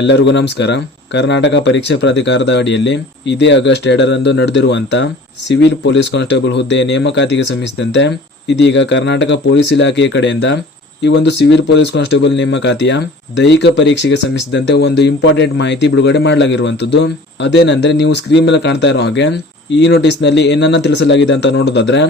ಎಲ್ಲರಿಗೂ ನಮಸ್ಕಾರ. ಕರ್ನಾಟಕ ಪರೀಕ್ಷಾ ಪ್ರಾಧಿಕಾರದ ಅಡಿಯಲ್ಲಿ ಇದೇ ಆಗಸ್ಟ್ 2ರಂದು ನಡೆದಿರುವಂತ ಸಿವಿಲ್ ಪೊಲೀಸ್ ಕಾನ್ಸ್ಟೇಬಲ್ ಹುದ್ದೆಯ ನೇಮಕಾತಿಗೆ ಸಂಬಂಧಿಸಿದಂತೆ ಇದೀಗ ಕರ್ನಾಟಕ ಪೊಲೀಸ್ ಇಲಾಖೆಯ ಕಡೆಯಿಂದ ಈ ಒಂದು ಸಿವಿಲ್ ಪೊಲೀಸ್ ಕಾನ್ಸ್ಟೇಬಲ್ ನೇಮಕಾತಿಯ ದೈಹಿಕ ಪರೀಕ್ಷೆಗೆ ಸಂಬಂಧಿಸಿದಂತೆ ಒಂದು ಇಂಪಾರ್ಟೆಂಟ್ ಮಾಹಿತಿ ಬಿಡುಗಡೆ ಮಾಡಲಾಗಿರುವಂತದ್ದು. ಅದೇನೆಂದ್ರೆ ನೀವು ಸ್ಕ್ರೀನ್ ಮೇಲೆ ಕಾಣ್ತಾ ಇರೋ ಹಾಗೆ ಈ ನೋಟಿಸ್ ನಲ್ಲಿ ಏನನ್ನ ತಿಳಿಸಲಾಗಿದೆ ಅಂತ ನೋಡೋದಾದ್ರೆ,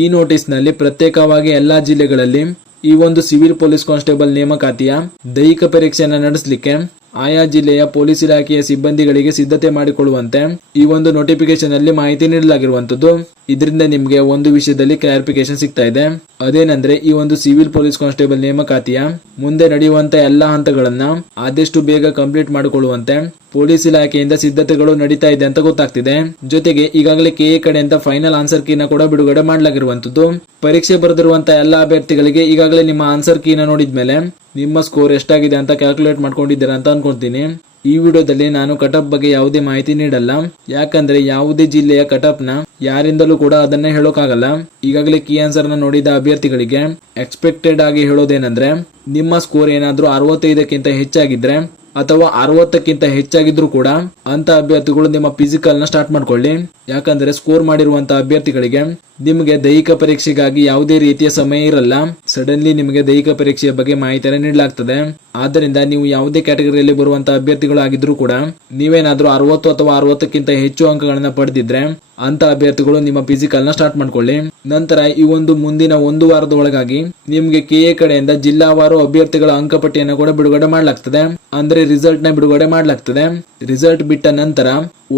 ಈ ನೋಟಿಸ್ ನಲ್ಲಿ ಪ್ರತ್ಯೇಕವಾಗಿ ಎಲ್ಲಾ ಜಿಲ್ಲೆಗಳಲ್ಲಿ ಈ ಒಂದು ಸಿವಿಲ್ ಪೊಲೀಸ್ ಕಾನ್ಸ್ಟೇಬಲ್ ನೇಮಕಾತಿಯ ದೈಹಿಕ ಪರೀಕ್ಷೆಯನ್ನು ನಡೆಸಲಿಕ್ಕೆ ಆಯಾ ಜಿಲ್ಲೆಯ ಪೊಲೀಸ್ ಇಲಾಖೆಯ ಸಿಬ್ಬಂದಿಗಳಿಗೆ ಸಿದ್ಧತೆ ಮಾಡಿಕೊಳ್ಳುವಂತೆ ಈ ಒಂದು ನೋಟಿಫಿಕೇಶನ್ ಅಲ್ಲಿ ಮಾಹಿತಿ ನೀಡಲಾಗಿರುವಂತದ್ದು. ಇದರಿಂದ ನಿಮಗೆ ಒಂದು ವಿಷಯದಲ್ಲಿ ಕ್ಲಾರಿಫಿಕೇಶನ್ ಸಿಗ್ತಾ ಇದೆ. ಅದೇನೆಂದ್ರೆ ಈ ಒಂದು ಸಿವಿಲ್ ಪೊಲೀಸ್ ಕಾನ್ಸ್ಟೇಬಲ್ ನೇಮಕಾತಿಯ ಮುಂದೆ ನಡೆಯುವಂತ ಎಲ್ಲಾ ಹಂತಗಳನ್ನ ಆದಷ್ಟು ಬೇಗ ಕಂಪ್ಲೀಟ್ ಮಾಡಿಕೊಳ್ಳುವಂತೆ ಪೊಲೀಸ್ ಇಲಾಖೆಯಿಂದ ಸಿದ್ಧತೆಗಳು ನಡೀತಾ ಇದೆ ಅಂತ ಗೊತ್ತಾಗ್ತಿದೆ. ಜೊತೆಗೆ ಈಗಾಗಲೇ ಕೆಎ ಕಡೆಯಿಂದ ಫೈನಲ್ ಆನ್ಸರ್ ಕೀನ ಕೂಡ ಬಿಡುಗಡೆ ಮಾಡಲಾಗಿರುವಂತದ್ದು. ಪರೀಕ್ಷೆ ಬರೆದಿರುವಂತ ಎಲ್ಲಾ ಅಭ್ಯರ್ಥಿಗಳಿಗೆ ಈಗಾಗಲೇ ನಿಮ್ಮ ಆನ್ಸರ್ ಕೀನ ನೋಡಿದ್ಮೇಲೆ ನಿಮ್ಮ ಸ್ಕೋರ್ ಎಷ್ಟಾಗಿದೆ ಅಂತ ಕ್ಯಾಲ್ಕುಲೇಟ್ ಮಾಡ್ಕೊಂಡಿದ್ದೀರಾ ಅಂತ ಅನ್ಕೊಂತೀನಿ. ಈ ವಿಡಿಯೋದಲ್ಲಿ ನಾನು ಕಟಪ್ ಬಗ್ಗೆ ಯಾವುದೇ ಮಾಹಿತಿ ನೀಡಲ್ಲ, ಯಾಕಂದ್ರೆ ಯಾವುದೇ ಜಿಲ್ಲೆಯ ಕಟಪ್ ನ ಯಾರಿಂದಲೂ ಕೂಡ ಅದನ್ನೇ ಹೇಳೋಕ್ಕಾಗಲ್ಲ. ಈಗಾಗಲೇ ಕೀ ಆನ್ಸರ್ ನ ನೋಡಿದ ಅಭ್ಯರ್ಥಿಗಳಿಗೆ ಎಕ್ಸ್ಪೆಕ್ಟೆಡ್ ಆಗಿ ಹೇಳೋದೇನೆಂದ್ರೆ, ನಿಮ್ಮ ಸ್ಕೋರ್ ಏನಾದ್ರೂ 65ಕ್ಕಿಂತ ಹೆಚ್ಚಾಗಿದ್ರೆ ಅಥವಾ 60ಕ್ಕಿಂತ ಹೆಚ್ಚಾಗಿದ್ರು ಕೂಡ ಅಂತ ಅಭ್ಯರ್ಥಿಗಳು ನಿಮ್ಮ ಫಿಸಿಕಲ್ ನ ಸ್ಟಾರ್ಟ್ ಮಾಡ್ಕೊಳ್ಳಿ. ಯಾಕಂದ್ರೆ ಸ್ಕೋರ್ ಮಾಡಿರುವಂತ ಅಭ್ಯರ್ಥಿಗಳಿಗೆ ನಿಮಗೆ ದೈಹಿಕ ಪರೀಕ್ಷೆಗಾಗಿ ಯಾವುದೇ ರೀತಿಯ ಸಮಯ ಇರಲ್ಲ. ಸಡನ್ಲಿ ನಿಮಗೆ ದೈಹಿಕ ಪರೀಕ್ಷೆಯ ಬಗ್ಗೆ ಮಾಹಿತಿಯನ್ನು ನೀಡಲಾಗ್ತದೆ. ಆದ್ದರಿಂದ ನೀವು ಯಾವುದೇ ಕ್ಯಾಟಗರಿಯಲ್ಲಿ ಬರುವಂತಹ ಅಭ್ಯರ್ಥಿಗಳು ಆಗಿದ್ರು ಕೂಡ ನೀವೇನಾದ್ರೂ 60 ಅಥವಾ 60ಕ್ಕಿಂತ ಹೆಚ್ಚು ಅಂಕಗಳನ್ನ ಪಡೆದಿದ್ರೆ ಅಂತ ಅಭ್ಯರ್ಥಿಗಳು ನಿಮ್ಮ ಫಿಸಿಕಲ್ ನ ಸ್ಟಾರ್ಟ್ ಮಾಡ್ಕೊಳ್ಳಿ. ನಂತರ ಈ ಒಂದು ಮುಂದಿನ ಒಂದು ವಾರದ ಒಳಗಾಗಿ ನಿಮ್ಗೆ ಕೆಎ ಕಡೆಯಿಂದ ಜಿಲ್ಲಾವಾರು ಅಭ್ಯರ್ಥಿಗಳ ಅಂಕಪಟ್ಟಿಯನ್ನು ಕೂಡ ಬಿಡುಗಡೆ ಮಾಡಲಾಗ್ತದೆ. ಅಂದ್ರೆ ರಿಸಲ್ಟ್ ನ ಬಿಡುಗಡೆ ಮಾಡಲಾಗ್ತದೆ. ರಿಸಲ್ಟ್ ಬಿಟ್ಟ ನಂತರ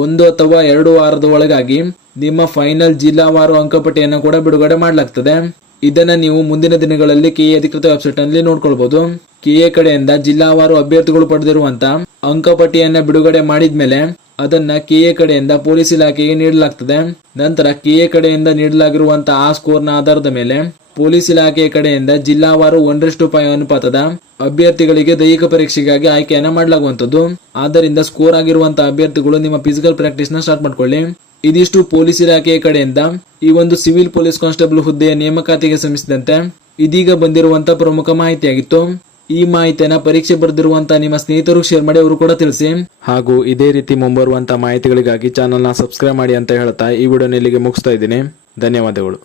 1 ಅಥವಾ 2 ವಾರದ ಒಳಗಾಗಿ ನಿಮ್ಮ ಫೈನಲ್ ಜಿಲ್ಲಾವಾರು ಅಂಕಪಟ್ಟಿಯನ್ನು ಕೂಡ ಬಿಡುಗಡೆ ಮಾಡಲಾಗ್ತದೆ. ಇದನ್ನ ನೀವು ಮುಂದಿನ ದಿನಗಳಲ್ಲಿ ಕೆಎ ಅಧಿಕೃತ ವೆಬ್ಸೈಟ್ ನಲ್ಲಿ ನೋಡ್ಕೊಳ್ಬಹುದು. ಕೆಎ ಕಡೆಯಿಂದ ಜಿಲ್ಲಾವಾರು ಅಭ್ಯರ್ಥಿಗಳು ಪಡೆದಿರುವಂತ ಅಂಕಪಟ್ಟಿಯನ್ನ ಬಿಡುಗಡೆ ಮಾಡಿದ್ಮೇಲೆ ಅದನ್ನ ಕೆಎ ಕಡೆಯಿಂದ ಪೊಲೀಸ್ ಇಲಾಖೆಗೆ ನೀಡಲಾಗ್ತದೆ. ನಂತರ ಕೆಎ ಕಡೆಯಿಂದ ನೀಡಲಾಗಿರುವಂತಹ ಆ ಸ್ಕೋರ್ ನ ಆಧಾರದ ಮೇಲೆ ಪೊಲೀಸ್ ಇಲಾಖೆಯ ಕಡೆಯಿಂದ ಜಿಲ್ಲಾವಾರು 1:5 ಅನುಪಾತದ ಅಭ್ಯರ್ಥಿಗಳಿಗೆ ದೈಹಿಕ ಪರೀಕ್ಷೆಗಾಗಿ ಆಯ್ಕೆಯನ್ನ ಮಾಡಲಾಗುವಂತದ್ದು. ಆದ್ದರಿಂದ ಸ್ಕೋರ್ ಆಗಿರುವಂತಹ ಅಭ್ಯರ್ಥಿಗಳು ನಿಮ್ಮ ಫಿಸಿಕಲ್ ಪ್ರಾಕ್ಟೀಸ್ ನ ಸ್ಟಾರ್ಟ್ ಮಾಡ್ಕೊಳ್ಳಿ. ಇದಿಷ್ಟು ಪೊಲೀಸ್ ಇಲಾಖೆಯ ಕಡೆಯಿಂದ ಈ ಒಂದು ಸಿವಿಲ್ ಪೊಲೀಸ್ ಕಾನ್ಸ್ಟೇಬಲ್ ಹುದ್ದೆಯ ನೇಮಕಾತಿಗೆ ಸಂಬಂಧಿಸಿದಂತೆ ಇದೀಗ ಬಂದಿರುವಂತಹ ಪ್ರಮುಖ ಮಾಹಿತಿಯಾಗಿತ್ತು. ಈ ಮಾಹಿತಿಯನ್ನ ಪರೀಕ್ಷೆ ಬರೆದಿರುವಂತಹ ನಿಮ್ಮ ಸ್ನೇಹಿತರು ಶೇರ್ ಮಾಡಿ, ಅವರು ಕೂಡ ತಿಳಿಸಿ. ಹಾಗೂ ಇದೇ ರೀತಿ ಮುಂಬರುವಂತಹ ಮಾಹಿತಿಗಳಿಗಾಗಿ ಚಾನೆಲ್ ನ ಸಬ್ಸ್ಕ್ರೈಬ್ ಮಾಡಿ ಅಂತ ಹೇಳ್ತಾ ಈ ವಿಡಿಯೋನ ಇಲ್ಲಿಗೆ ಮುಗಿಸ್ತಾ ಇದ್ದೀನಿ. ಧನ್ಯವಾದಗಳು.